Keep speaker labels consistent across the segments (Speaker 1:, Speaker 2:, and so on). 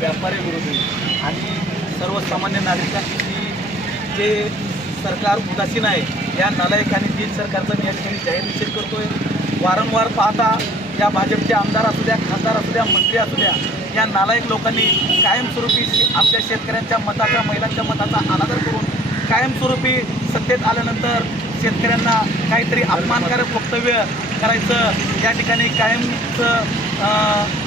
Speaker 1: व्यापारी विरोधी आणि सर्वसामान्य नागरिकांची जे सरकार उदासीन आहे या नालायक आणि दिन सरकारचा मी या ठिकाणी जाहीर निषेध करतोय. वारंवार पाहता या भाजपचे आमदार असू द्या खासदार असू द्या मंत्री असू द्या या नालायक लोकांनी कायमस्वरूपी आपल्या आमच्या शेतकऱ्यांच्या मताचा महिलांच्या मताचा अनादर करून कायमस्वरूपी सत्तेत आल्यानंतर शेतकऱ्यांना काहीतरी अपमानकारक वक्तव्य करायचं या ठिकाणी कायमचं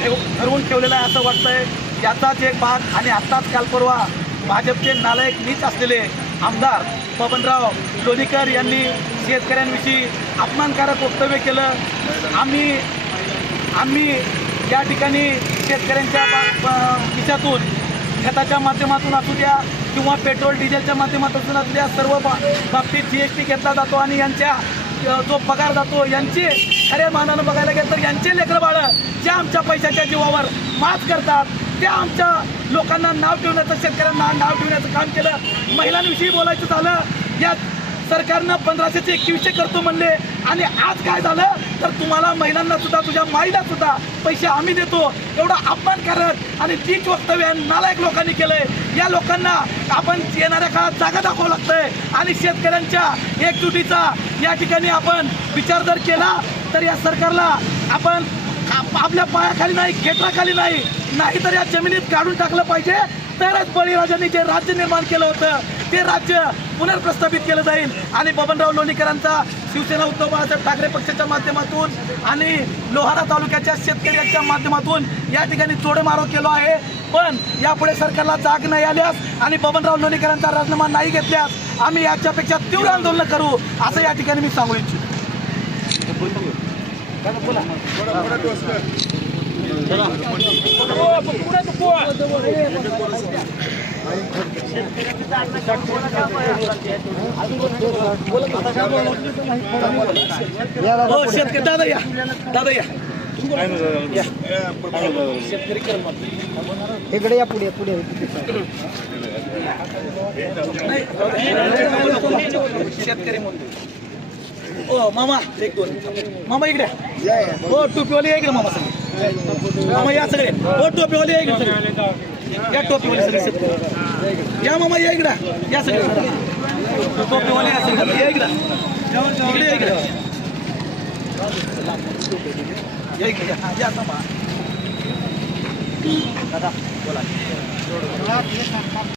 Speaker 1: ठेव ठरवून ठेवलेलं आहे असं वाटतंय. याचाच एक भाग आणि आत्ताच काल परवा भाजपचे नालायक नीच असलेले आमदार बबनराव लोणीकर यांनी शेतकऱ्यांविषयी अपमानकारक वक्तव्य केलं. आम्ही आम्ही या ठिकाणी शेतकऱ्यांच्या बा- खिशातून खताच्या माध्यमातून असू द्या किंवा पेट्रोल डिझेलच्या माध्यमातून असू द्या सर्व बा बाबतीत जी एस टी घेतला जातो आणि यांच्या जो पगार जातो यांचे खऱ्या मानानं बघायला गेलं तर यांचे लेकरं बाळं. आमच्या पैशाच्या जीवावर मात करतात. त्या आमच्या लोकांना नाव ठेवण्याचं शेतकऱ्यांना नाव ठेवण्याचं काम केलं. महिलांविषयी बोलायचं झालं या सरकारनं पंधराशेचे एकवीसशे करतो म्हणले. आणि आज काय झालं? तर तुम्हाला महिलांना सुद्धा तुझ्या माईला सुद्धा पैसे आम्ही देतो. एवढा अपमानकारक आणि तीच वक्तव्य नालायक लोकांनी केलंय. या लोकांना आपण येणाऱ्या काळात जागा दाखवावं लागतंय. आणि शेतकऱ्यांच्या एकजुटीचा या ठिकाणी आपण विचार जर केला तर या सरकारला आपण आपल्या पायाखाली नाही खेटराखाली नाही. नाही तर या जमिनीत काढून टाकलं पाहिजे. तरच बळीराजांनी जे राज्य निर्माण केलं होतं ते राज्य पुनर्प्रस्थापित केलं जाईल. आणि बबनराव लोणीकरांचा शिवसेना उद्धव बाळासाहेब ठाकरे पक्षाच्या माध्यमातून आणि लोहारा तालुक्याच्या शेतकऱ्यांच्या माध्यमातून या ठिकाणी चोडेमारो केलो आहे. पण यापुढे सरकारला जाग नाही आल्यास आणि बबनराव लोणीकरांचा राजीनामा नाही घेतल्यास आम्ही याच्यापेक्षा तीव्र आंदोलन करू असं या ठिकाणी मी सांगू इच्छितो. शेतकरी दादा या दादा या
Speaker 2: इकडे या पुढे पुढे
Speaker 1: शेतकरी म्हणतो ओ मामा एक दोन. मामा इकडे. या. हो टोपीवाले या इकडे मामा सगळे. मामा या सगळे. हो टोपीवाले या इकडे सगळे. या टोपीवाले सगळे सगळे या मामा या इकडे. या सगळे टोपीवाले या सगळे. या इकडे. इकडे या इकडे. या इकडे या मामा. दादा बोला.